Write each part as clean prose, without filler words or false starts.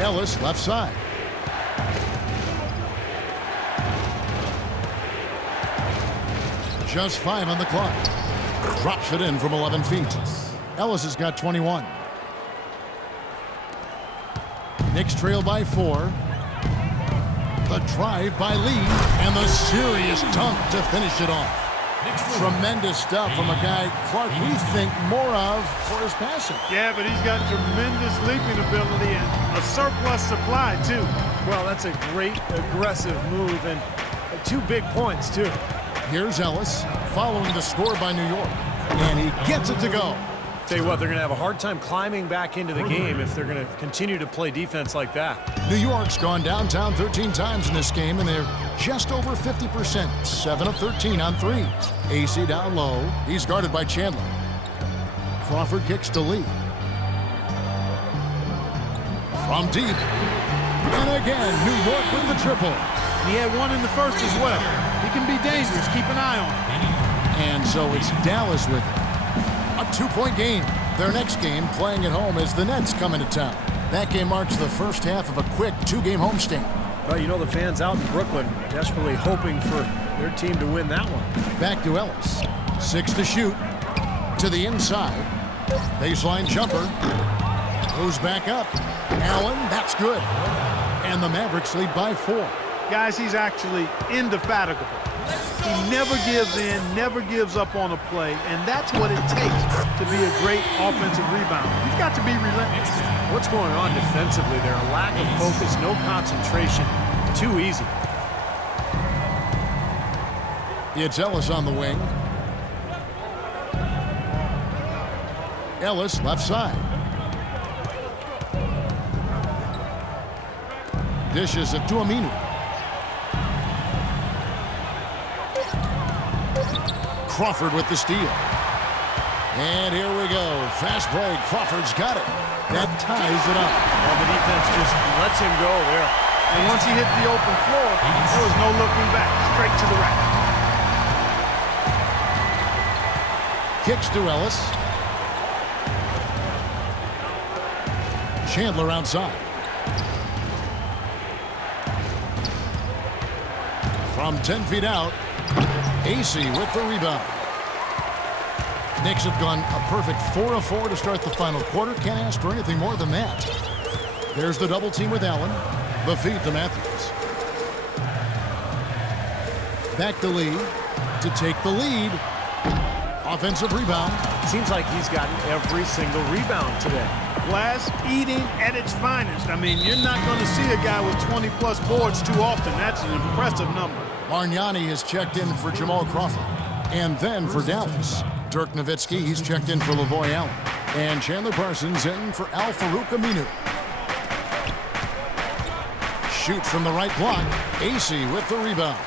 Ellis left side. Just 5 on the clock. Drops it in from 11 feet. Ellis has got 21. Knicks trail by 4. The drive by Lee, and the serious dunk to finish it off. Tremendous stuff from a guy Clark we think more of for his passing. Yeah, but he's got tremendous leaping ability and a surplus supply, too. Well, that's a great aggressive move, and 2 big points, too. Here's Ellis following the score by New York, and he gets it to go. Tell you what, they're going to have a hard time climbing back into the game if they're going to continue to play defense like that. New York's gone downtown 13 times in this game, and they're just over 50%. 7 of 13 on threes. AC down low. He's guarded by Chandler. Crawford kicks to Lee. From deep. And again, New York with the triple. He had one in the first as well. He can be dangerous. Keep an eye on him. And so it's Dallas with it. A 2-point game. Their next game, playing at home, as the Nets come into town. That game marks the first half of a quick 2-game homestand. Well, you know the fans out in Brooklyn desperately hoping for their team to win that one. Back to Ellis. 6 to shoot. To the inside. Baseline jumper. Goes back up. Allen, that's good. And the Mavericks lead by 4. Guys, he's actually indefatigable. He never gives in, never gives up on a play, and that's what it takes to be a great offensive rebounder. You've got to be relentless. What's going on defensively there? A lack of focus, no concentration. Too easy. It's Ellis on the wing. Ellis left side. Dishes it to Aminu. Crawford with the steal. And here we go. Fast break. Crawford's got it. That ties it up. Well, the defense just lets him go there. And once he hit the open floor, there was no looking back. Straight to the rack. Kicks to Ellis. Chandler outside. From 10 feet out, AC with the rebound. Knicks have gone a perfect 4 of 4 to start the final quarter. Can't ask for anything more than that. There's the double team with Allen. The feed to Matthews. Back to Lee to take the lead. Offensive rebound. Seems like he's gotten every single rebound today. Glass eating at its finest. I mean, you're not going to see a guy with 20-plus boards too often. That's an impressive number. Bargnani has checked in for Jamal Crawford. And then for Dallas, Dirk Nowitzki, he's checked in for Lavoy Allen. And Chandler Parsons in for Al-Farouq Aminu. Shoots from the right block. AC with the rebound.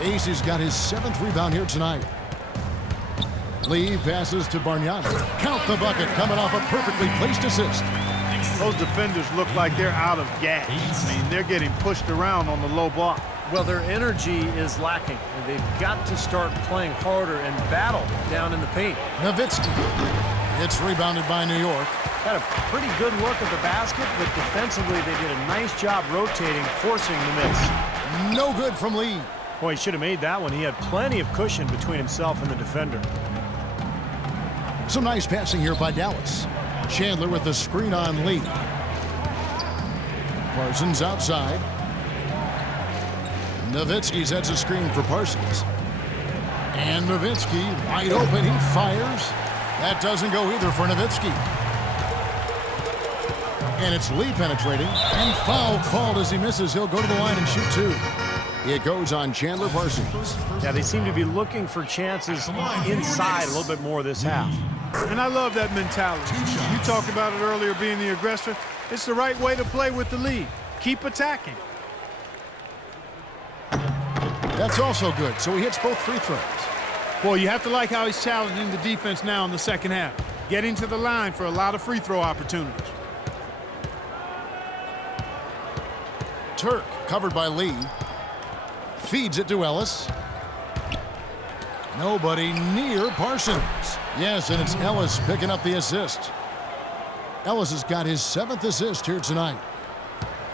AC's got his 7th rebound here tonight. Lee passes to Bargnani. Count the bucket, coming off a perfectly placed assist. Those defenders look like they're out of gas. I mean, they're getting pushed around on the low block. Well, their energy is lacking. And they've got to start playing harder and battle down in the paint. Nowitzki. It's rebounded by New York. Had a pretty good look at the basket, but defensively they did a nice job rotating, forcing the miss. No good from Lee. Boy, he should have made that one. He had plenty of cushion between himself and the defender. Some nice passing here by Dallas. Chandler with the screen on Lee. Parsons outside. Nowitzki sets a screen for Parsons. And Nowitzki wide open. He fires. That doesn't go either for Nowitzki. And it's Lee penetrating. And foul called as he misses. He'll go to the line and shoot 2. It goes on Chandler Parsons. Yeah, they seem to be looking for chances inside a little bit more this half. And I love that mentality. You talked about it earlier, being the aggressor. It's the right way to play with the lead. Keep attacking. That's also good. So he hits both free throws. Well, you have to like how he's challenging the defense now in the second half. Getting to the line for a lot of free throw opportunities. Turk covered by Lee. Feeds it to Ellis. Nobody near Parsons. Yes, and it's Ellis picking up the assist. Ellis has got his 7th assist here tonight.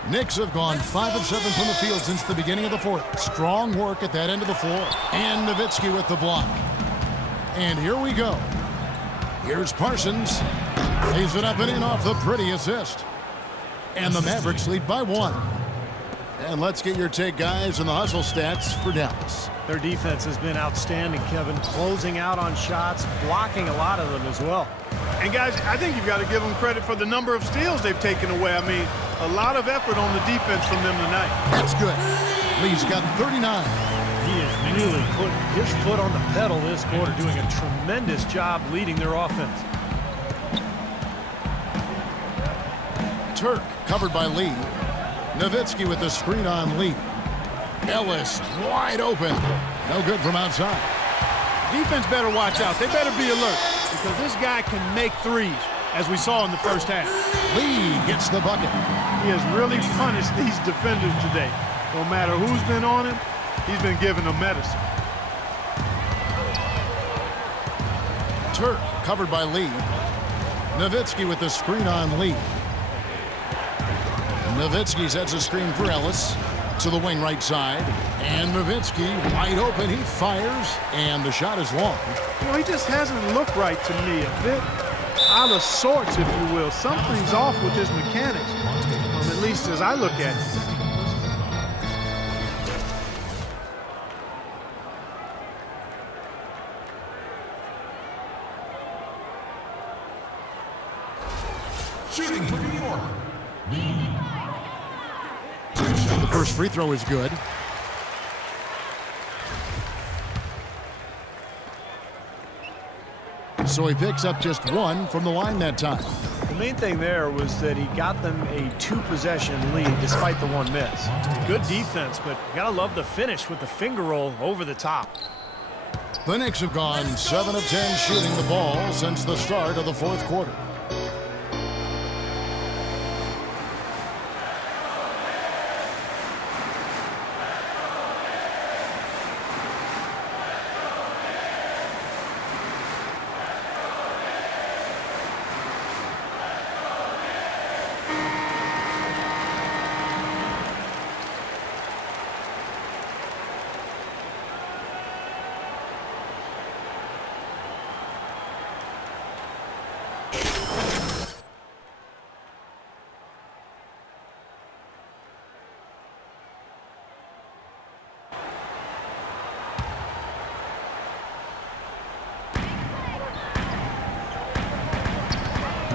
Knicks have gone 5 of 7 from the field since the beginning of the fourth. Strong work at that end of the floor. And Nowitzki with the block. And here we go. Here's Parsons. Lays it up and in off the pretty assist. And the Mavericks lead by 1. And let's get your take, guys, on the hustle stats for Dallas. Their defense has been outstanding, Kevin. Closing out on shots, blocking a lot of them as well. And, guys, I think you've got to give them credit for the number of steals they've taken away. I mean, a lot of effort on the defense from them tonight. That's good. Lee's got 39. He is really putting his foot on the pedal this quarter, doing a tremendous job leading their offense. Turk covered by Lee. Nowitzki with the screen on Lee. Ellis wide open. No good from outside. Defense better watch out. They better be alert because this guy can make threes, as we saw in the first half. Lee gets the bucket. He has really punished these defenders today. No matter who's been on him, he's been giving them medicine. Turk covered by Lee. Nowitzki with the screen on Lee. Nowitzki sets a screen for Ellis to the wing right side. And Nowitzki wide open. He fires, and the shot is long. You know, he just hasn't looked right to me. A bit out of sorts, if you will. Something's off with his mechanics, at least as I look at it. Shooting for New York. The first free throw is good. So he picks up just 1 from the line that time. The main thing there was that he got them a 2-possession lead despite the 1 miss. Good defense, but you gotta love the finish with the finger roll over the top. The Knicks have gone 7 of 10 shooting the ball since the start of the fourth quarter.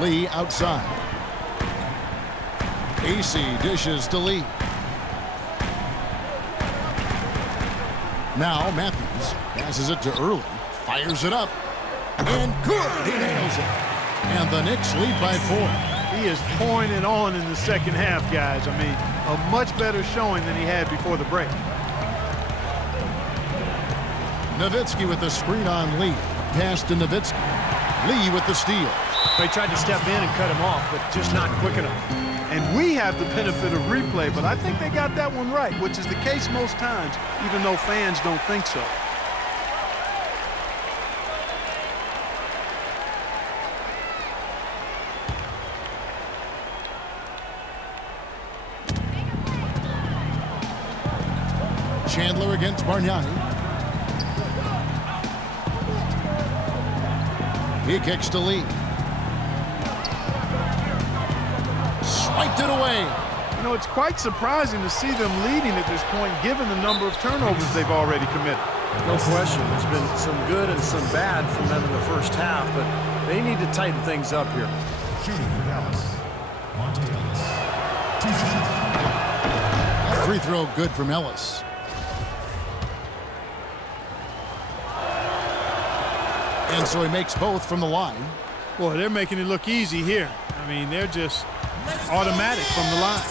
Lee outside. AC dishes to Lee. Now Matthews passes it to Early. Fires it up. And good. He nails it. And the Knicks lead by 4. He is pouring it on in the second half, guys. I mean, a much better showing than he had before the break. Nowitzki with the screen on Lee. Pass to Nowitzki. Lee with the steal. They tried to step in and cut him off, but just not quick enough. And we have the benefit of replay, but I think they got that one right, which is the case most times, even though fans don't think so. Chandler against Bargnani. He kicks to Lee. Swiped it away. You know, it's quite surprising to see them leading at this point, given the number of turnovers they've already committed. No question. There's been some good and some bad from them in the first half, but they need to tighten things up here. Shooting for Dallas. Monte Ellis. That free throw good from Ellis. And so he makes both from the line. Boy, they're making it look easy here. I mean, they're just automatic from the line.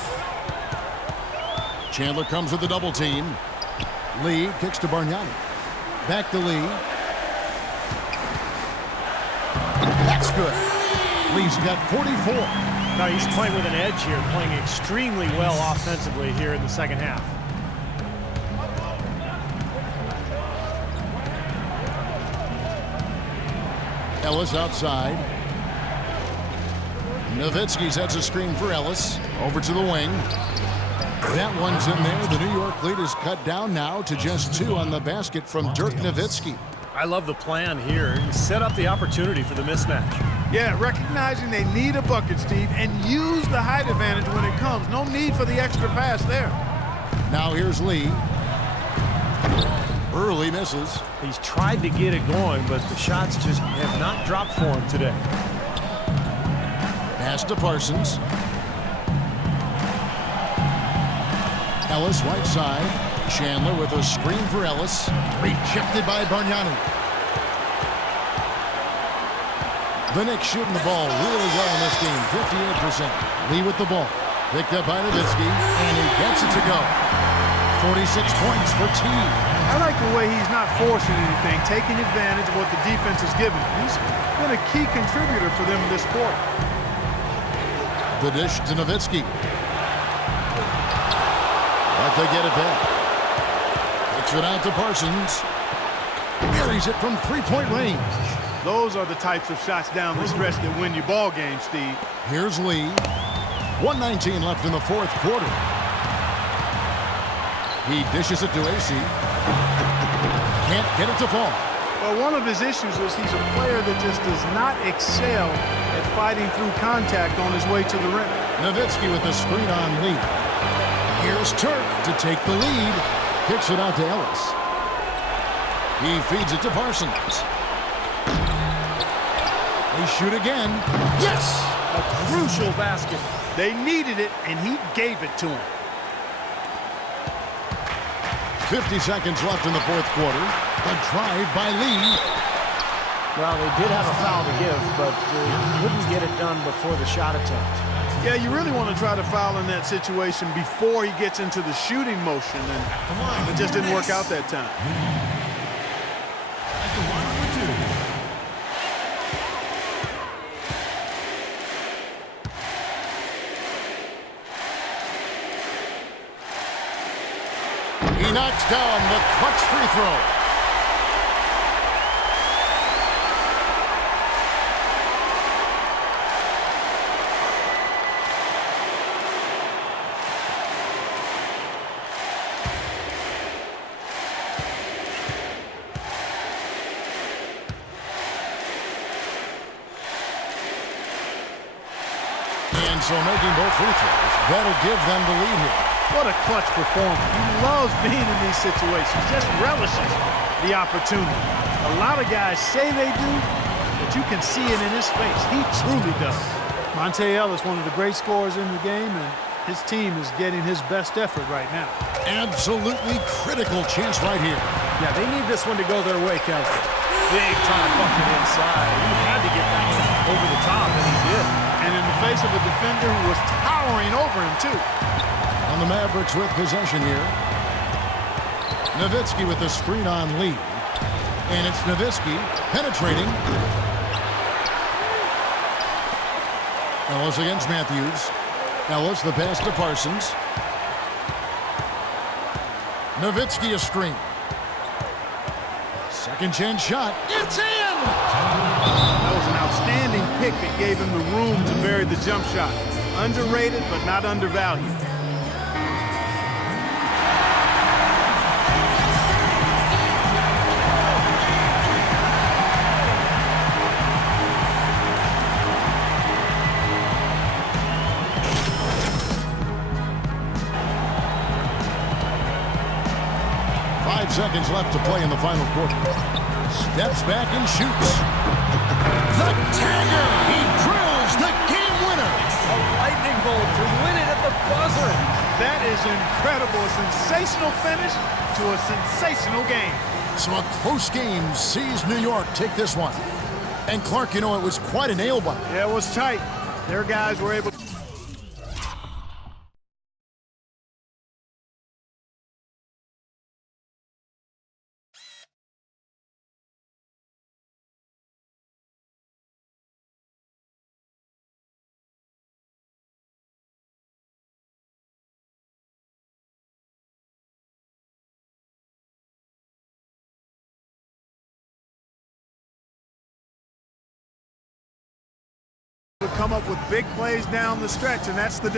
Chandler comes with the double team. Lee kicks to Bargnani. Back to Lee. That's good. Lee's got 44. No, he's playing with an edge here, playing extremely well offensively here in the second half. Ellis outside. Nowitzki sets a screen for Ellis. Over to the wing. That one's in there. The New York lead is cut down now to just 2 on the basket from Dirk Nowitzki. I love the plan here. You set up the opportunity for the mismatch. Yeah, recognizing they need a bucket, Steve, and use the height advantage when it comes. No need for the extra pass there. Now here's Lee. Early misses. He's tried to get it going, but the shots just have not dropped for him today. Pass to Parsons. Ellis right side. Chandler with a screen for Ellis. Rejected by Bargnani. The Knicks shooting the ball really well in this game, 58%. Lee with the ball. Picked up by Nowitzki, and he gets it to go. 46 points for T. I like the way he's not forcing anything, taking advantage of what the defense is giving him. He's been a key contributor for them this quarter. The dish to Nowitzki. But they get it back. Kicks it out to Parsons. Carries it from three-point range. Those are the types of shots down the stretch that win you ball games, Steve. Here's Lee. 1:19 left in the fourth quarter. He dishes it to AC. Can't get it to fall. Well, one of his issues is he's a player that just does not excel at fighting through contact on his way to the rim. Nowitzki with the screen on Lee. Here's Turk to take the lead. Kicks it out to Ellis. He feeds it to Parsons. They shoot again. Yes! A crucial basket. They needed it, and he gave it to him. 50 seconds left in the fourth quarter. A drive by Lee. Well, they did have a foul to give, but couldn't get it done before the shot attempt. Yeah, you really want to try to foul in that situation before he gets into the shooting motion, and it just didn't work out that time. At the line for 2. He knocks down the clutch free throw. And so making both free throws, that'll give them the lead here. What a clutch performer. He loves being in these situations, just relishes the opportunity. A lot of guys say they do, but you can see it in his face. He truly does. Monte Ellis, one of the great scorers in the game, and his team is getting his best effort right now. Absolutely critical chance right here. Yeah, they need this one to go their way, Kelvin. Big time bucket inside. He had to get that one over the top, and he did. And in the face of a defender who was towering over him, too. On the Mavericks with possession here. Nowitzki with the screen on Lee. And it's Nowitzki penetrating. Ellis against Matthews. Ellis the pass to Parsons. Nowitzki a screen. Second chance shot. It's in! That was an outstanding pick that gave him the room to bury the jump shot. Underrated, but not undervalued. Seconds left to play in the final quarter. Steps back and shoots. The tagger! He drills the game winner! A lightning bolt to win it at the buzzer. That is incredible. A sensational finish to a sensational game. So a close game sees New York take this one. And Clark, you know, it was quite a nail biter. Yeah, it was tight. Their guys were able to... come up with big plays down the stretch, and that's the difference.